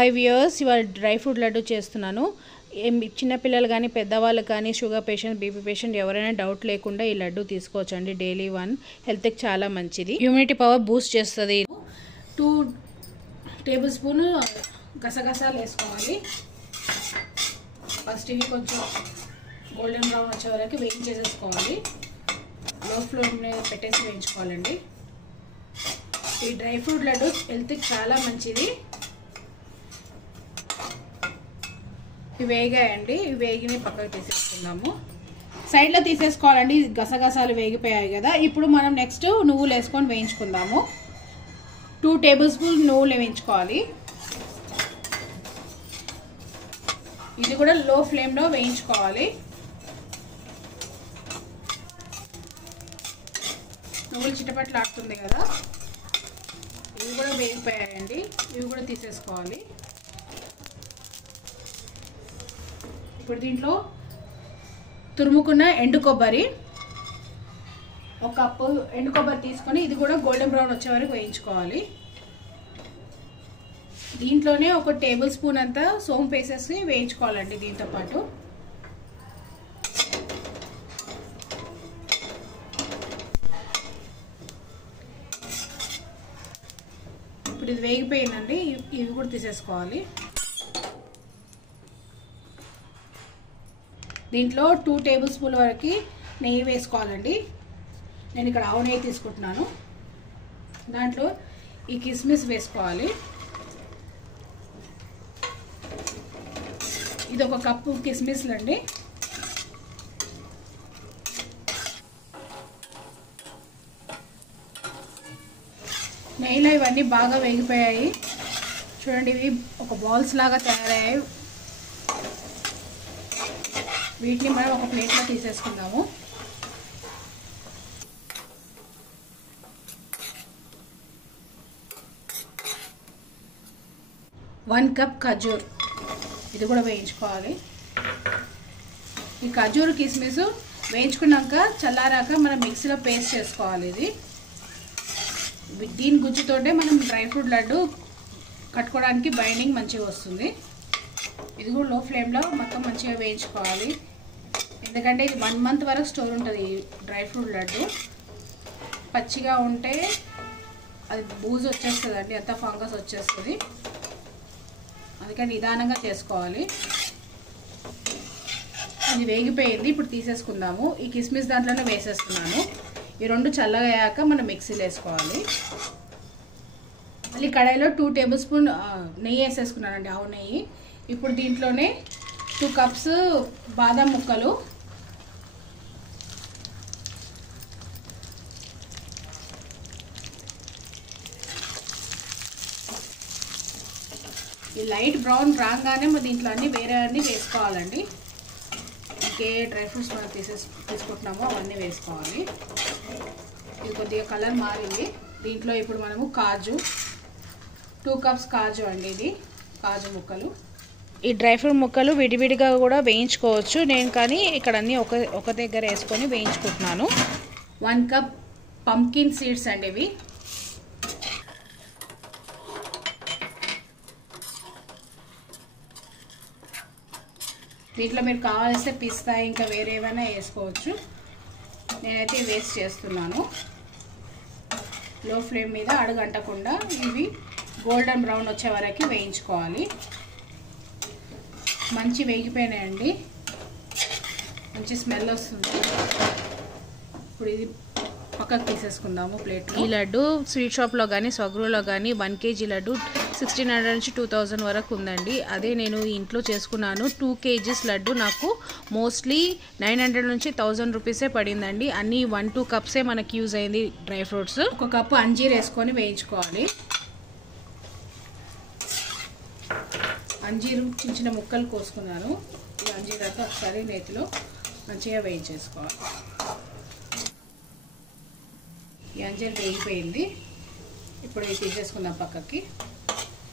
5 years ఇవాళ dry fruit laddu చేస్తున్నాను. చిన్నపిల్లలు కానీ పెద్దవాళ్ళు కానీ షుగర్ పేషెంట్ బీపీ పేషెంట్ ఎవరైనా డౌట్ లేకుండా ఈ లడ్డు తీసుకోవచ్చండి. డైలీ 1 హెల్త్కి చాలా మంచిది. ఇమ్యూనిటీ పవర్ బూస్ట్ చేస్తుంది. 2 టేబుల్ స్పూన్ గసగసాలు వేసుకోవాలి. ఫస్ట్ ఇవి కొంచెం గోల్డెన్ బ్రౌన్ వచ్చే వరకు వేయించేసేసుకోవాలి. లో ఫ్లేమ్ మీద పెట్టేసి వేయించుకోవాలండి. ఈ డ్రై ఫ్రూట్ లడ్డు హెల్త్కి చాలా మంచిది. ఇవి వేగాయండి. ఇవి వేగిని పక్కకు తీసేసుకుందాము. సైడ్లో తీసేసుకోవాలండి. గసగసాలు వేగిపోయాయి కదా. ఇప్పుడు మనం నెక్స్ట్ నువ్వులు వేసుకొని వేయించుకుందాము. 2 టేబుల్ స్పూన్ నువ్వులు వేయించుకోవాలి. ఇది కూడా లో ఫ్లేమ్లో వేయించుకోవాలి. నువ్వులు చిటపట్లాడుతుంది కదా. ఇవి కూడా వేగిపోయాయండి. ఇవి కూడా తీసేసుకోవాలి. ఇప్పుడు దీంట్లో తురుముకున్న ఎండు కొబ్బరి, 1 కప్పు ఎండు కొబ్బరి తీసుకొని ఇది కూడా గోల్డెన్ బ్రౌన్ వచ్చే వరకు వేయించుకోవాలి. దీంట్లోనే 1 టేబుల్ స్పూన్ అంతా సోంపు వేసేసి వేయించుకోవాలండి. దీంతో పాటు ఇప్పుడు ఇది వేగిపోయిందండి. ఇవి కూడా తీసేసుకోవాలి. దీంట్లో 2 టేబుల్ స్పూన్ల వరకు నెయ్యి వేసుకోవాలండి. నేను ఇక్కడ ఆవు నెయ్యి తీసుకుంటున్నాను. దాంట్లో ఈ కిస్మిస్ వేసుకోవాలి. ఇది 1 కప్పు కిస్మిస్లు అండి. నెయ్యిలో ఇవన్నీ బాగా వేగిపోయాయి చూడండి. ఇవి ఒక బాల్స్ లాగా తయారయ్యాయి. వీటిని మనం ఒక ప్లేట్లో తీసేసుకుందాము. వన్ కప్ ఖజూర్, ఇది కూడా వేయించుకోవాలి. ఈ ఖజూర్ కిస్మిస్ వేయించుకున్నాక చల్లారాక మనం మిక్సీలో పేస్ట్ చేసుకోవాలి. ఇది దీని గుజ్జుతోటే మనం డ్రై ఫ్రూట్ లడ్డు కట్టుకోవడానికి బైండింగ్ మంచిగా వస్తుంది. ఇది కూడా లో ఫ్లేమ్లో మొత్తం మంచిగా వేయించుకోవాలి. ఎందుకంటే ఇది 1 మంత్ వరకు స్టోర్ ఉంటుంది. డ్రై ఫ్రూట్ లడ్డు పచ్చిగా ఉంటే అది బూజు వచ్చేస్తుందండి, అంతా ఫంగస్ వచ్చేస్తుంది. అందుకని నిదానంగా చేసుకోవాలి. ఇది వేగిపోయింది. ఇప్పుడు తీసేసుకుందాము. ఈ కిస్మిస్ దాంట్లోనే వేసేస్తున్నాను. ఈ 2 చల్లగా అయ్యాక మనం మిక్సీలో వేసుకోవాలి. మళ్ళీ కడాయిలో 2 టేబుల్ స్పూన్ నెయ్యి వేసేసుకున్నానండి, ఆవు నెయ్యి. ఇప్పుడు దీంట్లోనే 2 కప్స్ బాదం ముక్కలు, ఈ లైట్ బ్రౌన్ రాగానే మరి దీంట్లో అన్నీ వేరే అన్నీ వేసుకోవాలండి. ఇంకే డ్రై ఫ్రూట్స్ మనం తీసుకుంటున్నామో అవన్నీ వేసుకోవాలి. ఇది కొద్దిగా కలర్ మారింది. దీంట్లో ఇప్పుడు మనము కాజు, 2 కప్స్ కాజు అండి. ఇది కాజు ముక్కలు. ఈ డ్రై ఫ్రూట్ ముక్కలు విడివిడిగా కూడా వేయించుకోవచ్చు. నేను కానీ ఇక్కడ అన్నీ ఒక దగ్గర వేసుకొని వేయించుకుంటున్నాను. 1 కప్ పంకిన్ సీడ్స్ అండి. ఇవి దీంట్లో మీరు కావాల్సిన పిస్తా ఇంకా వేరే ఏమైనా వేసుకోవచ్చు. నేనైతే వేస్ట్ చేస్తున్నాను. లో ఫ్లేమ్ మీద అడుగంటకుండా ఇవి గోల్డెన్ బ్రౌన్ వచ్చే వరకు వేయించుకోవాలి. మంచి వేగిపోయినాయండి. మంచి స్మెల్ వస్తుంది. ఇప్పుడు ఇది పక్కకు తీసేసుకుందాము ప్లేట్లో. ఈ లడ్డు స్వీట్ షాప్లో కానీ స్వగృహలో కానీ 1 kg లడ్డు 1600 నుంచి 2000 వరకు ఉందండి. అదే నేను ఇంట్లో చేసుకున్నాను. 2 kgs లడ్డు నాకు మోస్ట్లీ 900 నుంచి 1000 రూపీసే పడిందండి. అన్నీ 1-2 కప్సే మనకి యూజ్ అయింది డ్రై ఫ్రూట్స్. 1 కప్పు అంజీర్ వేసుకొని వేయించుకోవాలి. అంజీరు చిన్న చిన్న ముక్కలు కోసుకున్నాను. ఈ అంజీర్ అంతా ఒకసారి నేతిలో మంచిగా వేయించేసుకోవాలి. ఈ అంజీర్ వేగిపోయింది. ఇప్పుడు ఇది తీసేసుకుందాం పక్కకి.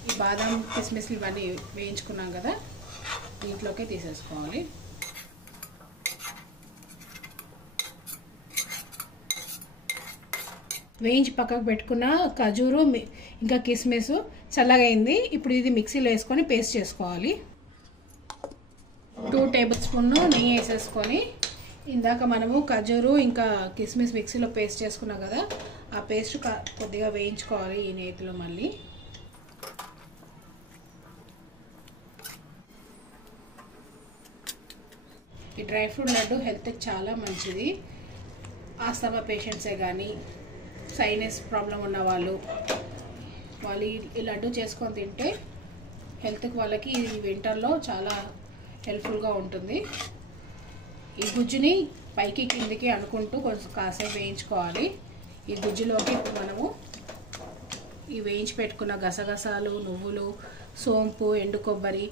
ఈ బాదం కిస్మిస్లు ఇవన్నీ వేయించుకున్నాం కదా, దీంట్లోకి తీసేసుకోవాలి. వేయించి పక్కకు పెట్టుకున్న ఖజూరు ఇంకా కిస్మిస్ చల్లగైంది. ఇప్పుడు ఇది మిక్సీలో వేసుకొని పేస్ట్ చేసుకోవాలి. 2 టేబుల్ స్పూన్లు నెయ్యి వేసేసుకొని ఇందాక మనము ఖజూరు ఇంకా కిస్మిస్ మిక్సీలో పేస్ట్ చేసుకున్నాం కదా, ఆ పేస్ట్ కొద్దిగా వేయించుకోవాలి ఈ నేతిలో. మళ్ళీ ఈ డ్రై ఫ్రూట్ లడ్డు హెల్త్కి చాలా మంచిది. ఆస్తమా పేషెంట్సే కానీ సైనస్ ప్రాబ్లం ఉన్న వాళ్ళు ఈ లడ్డు చేసుకొని తింటే హెల్త్కి వాళ్ళకి ఈ వింటర్లో చాలా హెల్ప్ఫుల్గా ఉంటుంది. ఈ గుజ్జుని పైకి కిందికి అనుకుంటూ కొంచెం కాసేపు వేయించుకోవాలి. ఈ గుజ్జులోకి ఇప్పుడు మనము ఈ వేయించి పెట్టుకున్న గసగసాలు, నువ్వులు, సోంపు, ఎండు కొబ్బరి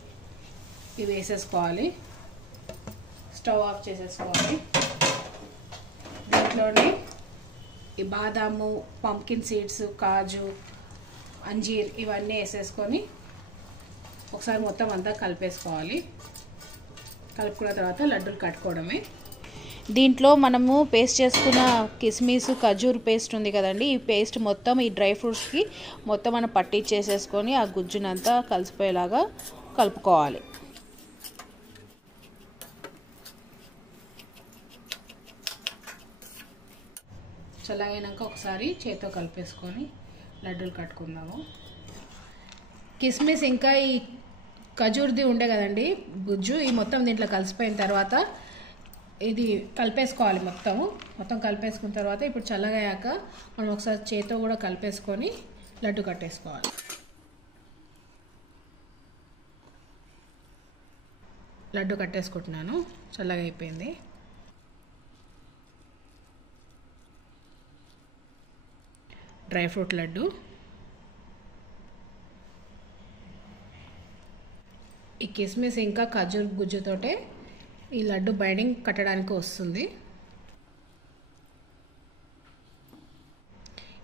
ఇవి వేసేసుకోవాలి. స్టవ్ ఆఫ్ చేసేసుకోవాలి. దీంట్లోనే ఈ బాదాము, పంకిన్ సీడ్స్, కాజు, అంజీర్ ఇవన్నీ వేసేసుకొని ఒకసారి మొత్తం అంతా కలిపేసుకోవాలి. కలుపుకున్న తర్వాత లడ్డూలు కట్టుకోవడమే. దీంట్లో మనము పేస్ట్ చేసుకున్న కిస్మిస్, ఖజూర్ పేస్ట్ ఉంది కదండి, ఈ పేస్ట్ మొత్తం ఈ డ్రై ఫ్రూట్స్కి మొత్తం మనం పట్టించేసేసుకొని ఆ గుజ్జునంతా కలిసిపోయేలాగా కలుపుకోవాలి. చల్లగైనాక ఒకసారి చేతితో కలిపేసుకొని లడ్డూలు కట్టుకుందాము. కిస్మిస్ ఇంకా ఈ ఖజూర్ది ఉండే కదండి గుజ్జు, ఈ మొత్తం దీంట్లో కలిసిపోయిన తర్వాత ఇది కలిపేసుకోవాలి. మొత్తం కలిపేసుకున్న తర్వాత ఇప్పుడు చల్లగయ్యాక మనం ఒకసారి చేతితో కూడా కలిపేసుకొని లడ్డు కట్టేసుకోవాలి. లడ్డు కట్టేసుకుంటున్నాను, చల్లగా అయిపోయింది. Dry fruit laddu. ఈ కిస్మిస్ ఇంకా ఖజూర్ గుజ్జుతోటే ఈ లడ్డు బైండింగ్ కట్టడానికి వస్తుంది.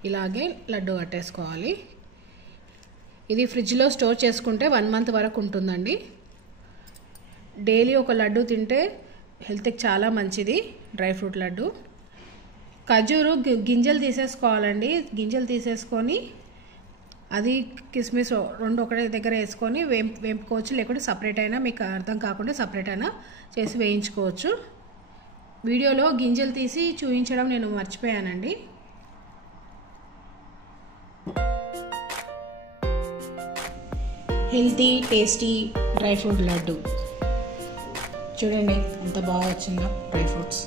ఇలాగే లడ్డు కట్టేసుకోవాలి. ఇది ఫ్రిడ్జ్లో స్టోర్ చేసుకుంటే 1 మంత్ వరకు ఉంటుందండి. డైలీ ఒక లడ్డు తింటే హెల్త్కి చాలా మంచిది డ్రై ఫ్రూట్ లడ్డు. ఖజూరు గింజలు తీసేసుకోవాలండి. గింజలు తీసేసుకొని అది కిస్మిస్ రెండు ఒకటే దగ్గర వేసుకొని వేపుకోవచ్చు, లేకుంటే సపరేట్ అయినా మీకు అర్థం కాకుండా సపరేట్ అయినా చేసి వేయించుకోవచ్చు. వీడియోలో గింజలు తీసి చూపించడం నేను మర్చిపోయానండి. Healthy tasty dry fruit laddu చూడండి ఎంత బాగా వచ్చిందో డ్రై ఫ్రూట్స్.